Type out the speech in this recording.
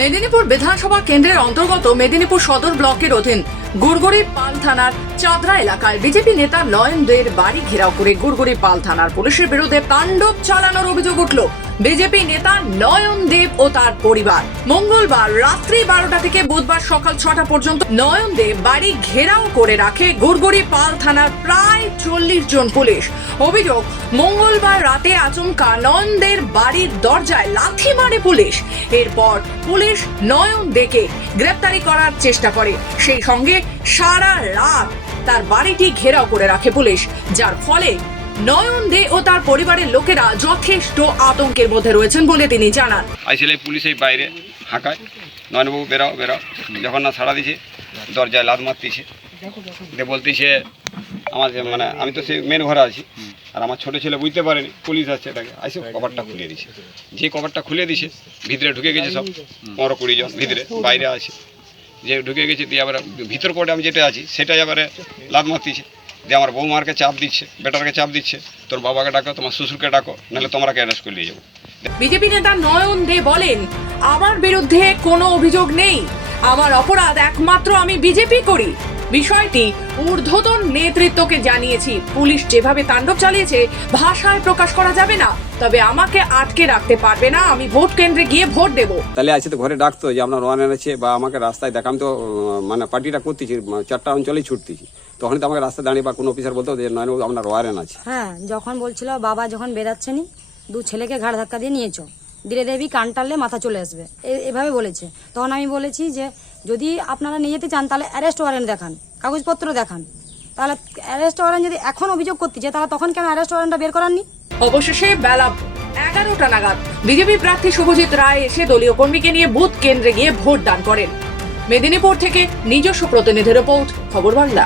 মেদিনীপুর বিধানসভা কেন্দ্রের অন্তর্গত মেদিনীপুর সদর ব্লকের অধীন গুড়গুড়ি পাল থানার চাঁদরা এলাকায় বিজেপি নেতা নয়ন দের বাড়ি ঘেরাও করে গুড়গুড়ি পাল থানার পুলিশের বিরুদ্ধে তাণ্ডব চালানোর অভিযোগ উঠল বিজেপি নেতা নয়ন দেব ও তার পরিবার। মঙ্গলবার রাত্রি 12টা থেকে বুধবার সকাল 6টা পর্যন্ত নয়ন দেব বাড়ি ঘেরাও করে রাখে গুড়গুড়ি পাল থানার প্রায় 40 জন পুলিশ। অভিযোগ, মঙ্গলবার রাতে আচমকা নয়নদের বাড়ির দরজায় লাথি মারে পুলিশ। এরপর পুলিশ নয়ন দেকে গ্রেপ্তারি করার চেষ্টা করে, সেই সঙ্গে সারা রাত তার বাড়িটি ঘেরাও করে রাখে পুলিশ, যার ফলে নয়ন দে ও তার পরিবারের লোকেরা যথেষ্ট আতঙ্কের মধ্যে রয়েছেন বলে তিনি জানান। আইসিলে পুলিশ এই বাইরে হাঁকায়, নয়নবাবু বেরাও বেরাও, যখন না ছাড়া দিছে দরজায় লাদ মারতেছে, দিয়ে বলতেছে আমার মানে আমি তো সেই মেন ঘরে আছি, আর আমার ছোটো ছেলে বুঝতে পারেনি, পুলিশ আসছে এটাকে আইসে কভারটা খুলে দিছে। যে কভারটা খুলে দিছে ভিতরে ঢুকে গেছে সব 15-20 জন ভিতরে, বাইরে আছে যে ঢুকে গেছে, দিয়ে আবার ভিতর কোর্টে আমি যেটা আছি সেটাই আবার লাদ মারতেছে, দিয়ে আমার বৌমারকে চাপ দিচ্ছে, বেটারকে চাপ দিচ্ছে, তোর বাবাকে ডাকো, তোমার শ্বশুরকে ডাকো, নাহলে তোমরাকে অ্যারেস্ট করে নিয়ে যাবো। বিজেপি নেতা নয়ন দে বলেন, আমার বিরুদ্ধে কোনো অভিযোগ নেই, আমার অপরাধ একমাত্র আমি বিজেপি করি। বিষয়টি ঊর্ধ্বতন নেতৃত্বকে জানিয়েছি, পুলিশ যেভাবে তাণ্ডব চালিয়েছে ভাষায় প্রকাশ করা যাবে না, তবে আমাকে আটকে রাখতে পারবে না, আমি ভোট কেন্দ্রে গিয়ে ভোট দেব। তাহলে আছে তো ঘরে ডাকতো যে আপনার রোয়ান এনেছে বা আমাকে রাস্তায় দেখ, আমি তো মানে পার্টিটা করতেছি 4টা অঞ্চলেই ছুটতেছি, তখন তো আমাকে রাস্তায় দাঁড়িয়ে বা কোনো অফিসার বলতো যে নয়নবাবু আপনার ওয়ারেন্ট আছে। হ্যাঁ, যখন বলছিল বাবা যখন বেরাচ্ছেনি, 2 ছেলেকে ঘাড় ধাক্কা দিয়ে নিয়েছো, ধীরে দেবী কান টানলে মাথা চলে আসবে, এভাবে বলেছে। তখন আমি বলেছি যে যদি আপনারা নিয়ে যেতে চান তাহলে অ্যারেস্ট ওয়ারেন্ট দেখান, কাগজপত্র দেখান। তাহলে অ্যারেস্ট ওয়ারেন্ট যদি এখন অভিযোগ করতেছে তাহলে তখন কেন অ্যারেস্ট ওয়ারেন্টটা বের করাননি? অবশেষে বেলা 11টা নাগাদ বিজেপি প্রার্থী শুভজিৎ রায় এসে দলীয় কর্মীকে নিয়ে বুথ কেন্দ্রে গিয়ে ভোট দান করেন। মেদিনীপুর থেকে নিজস্ব প্রতিনিধি রিপোর্ট, খবর বাংলা।